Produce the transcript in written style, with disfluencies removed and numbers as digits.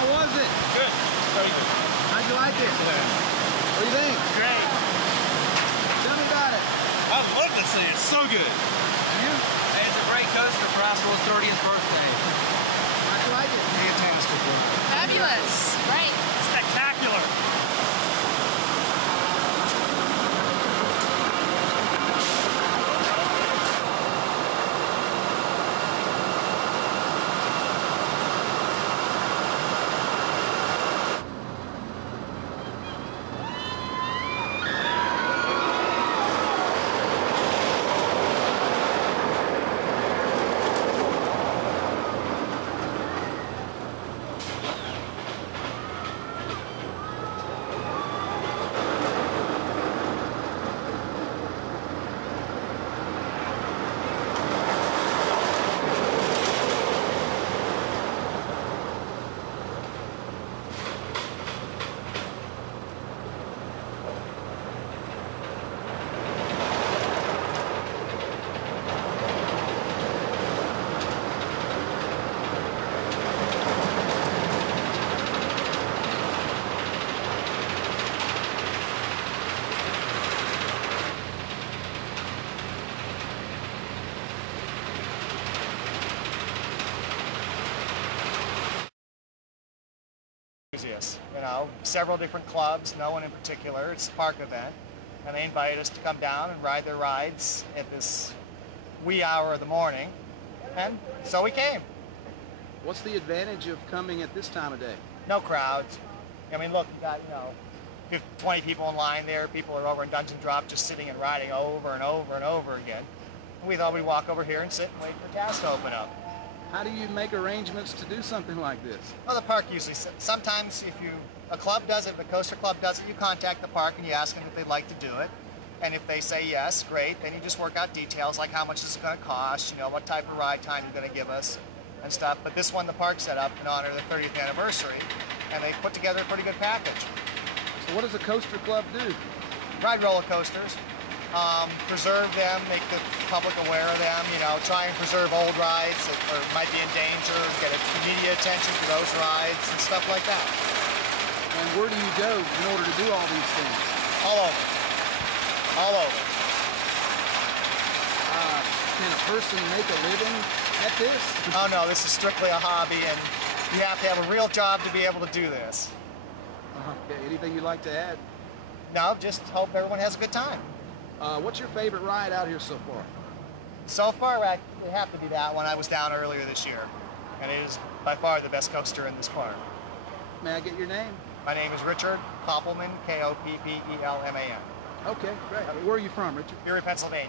How was it? Good. Very good. How'd you like it? Yeah. What do you think? Great. Tell me about it. I love this thing. It's so good. You? Hey, it's a great coaster for Astroworld's 30th birthday. How'd you like it? Fantastic. Fabulous. Great. Spectacular. You know, several different clubs, no one in particular. It's a park event, and they invited us to come down and ride their rides at this wee hour of the morning, and so we came. What's the advantage of coming at this time of day? No crowds. I mean, look, you got, 20 people in line there. People are over in Dungeon Drop just sitting and riding over and over and over again. And we thought we'd walk over here and sit and wait for gas to open up. How do you make arrangements to do something like this? Well, the park usually, sometimes if a club does it, if a coaster club does it, you contact the park and you ask them if they'd like to do it. And if they say yes, great, then you just work out details like how much is it going to cost, what type of ride time you're going to give us and stuff. But this one the park set up in honor of the 30th anniversary, and they put together a pretty good package. So what does a coaster club do? Ride roller coasters. Preserve them, make the public aware of them, try and preserve old rides that might be in danger, get media attention to those rides and stuff like that. And where do you go in order to do all these things? All over. All over. Can a person make a living at this? Oh no, this is strictly a hobby, and you have to have a real job to be able to do this. Okay, anything you'd like to add? No, just hope everyone has a good time. What's your favorite ride out here so far? So far, it have to be that one. I was down earlier this year, and it is by far the best coaster in this park. May I get your name? My name is Richard Koppelman, Koppelman. Okay, great. Where are you from, Richard? Erie, Pennsylvania.